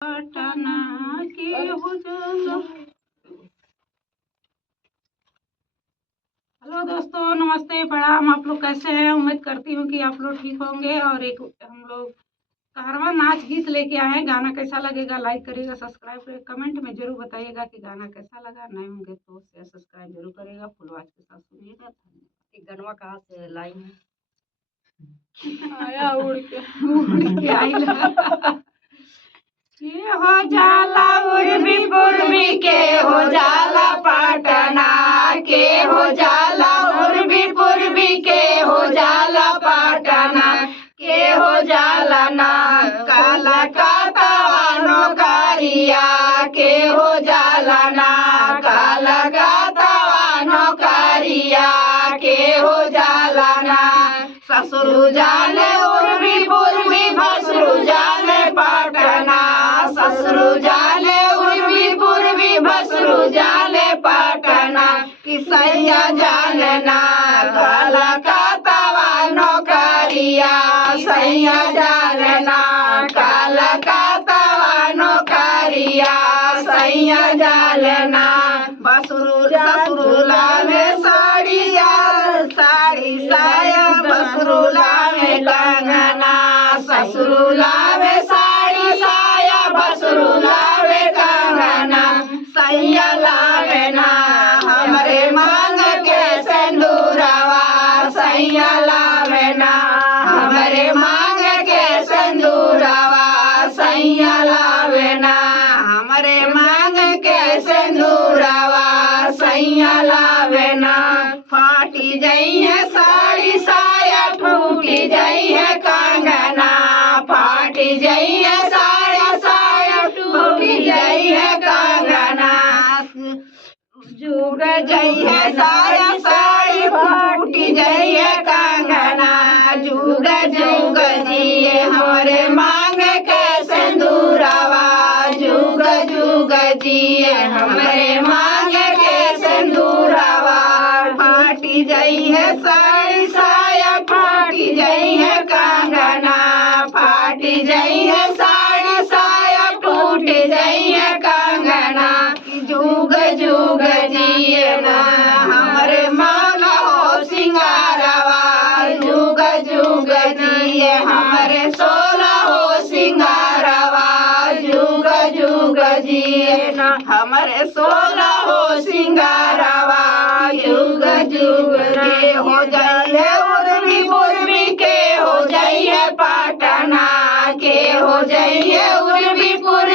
पटना के हो जाला। हेलो दोस्तों, नमस्ते, प्रणाम। आप लोग कैसे हैं? उम्मीद करती हूँ कि आप लोग ठीक होंगे। और एक हम लोग कारवां नाच गीत लेके आए हैं। गाना कैसा लगेगा लाइक करिएगा, सब्सक्राइब करिएगा, कमेंट में जरूर बताइएगा कि गाना कैसा लगा। नए होंगे तो शेयर सब्सक्राइब जरूर करिएगा, फुल आवाज के साथ सुनिएगा। गनवा कहाँ से लाई है? आया उड़ के आइला के हो जाला उर्वी पूर्वी के हो जाला पटना के हो जाला उर्वी पूर्वी के हो जाला पटना के हो जाला ना काला कातावानो कारिया के हो जाला ना काला कातावानो कारिया के हो जाला ना ससुर जाने उर्वी पूर्वी भसुर जाने पटना ससुर जाने उर्वी पूर्वी भसुर जाने पटना कि सैया जानना काला कातावानो कारिया सैया जानना काला कातावानो कारिया सैया जानना बसुर ससुर लावे साड़िया साड़ी साया बसुर लावे कंगना ससुर लावे साड़ी साया बसुर लावे कंगना सैया लावे ना हमरे मांग के सिंदूरवा सैया लावे ना हमरे मांग के सिंदूरवा सैया लावे ना हमरे मांग के सिंदूरवा सैया लावे ना फाटी जई है साड़ी साया फूटी जई है कंगना फाटी जई है साड़ी साया टूटी जई है कंगना जुग जई है साया साड़ी फूटी जई है कंगना जुग जुग जिए हमारे मांग के सिंदूरवा जुग जुग जिए हमारे मांग के सिंदूरवा फाटी जई है साड़ी साया फाटी जई है कंगना फाटी जई है साड़ी साया टूटी जई है कंगना जुग जुग जिए ना हमरे माला हो सिंगारवा जुग जुग जिए हमरे सोला हो सिंगारवा जुग जुग जिए ना हमरे सोला हो सिंगारवा जुग जुग के हो जाइए उर्वी पूर्वी के हो जाइए पटना के हो जाइए उर्वी पूर्वी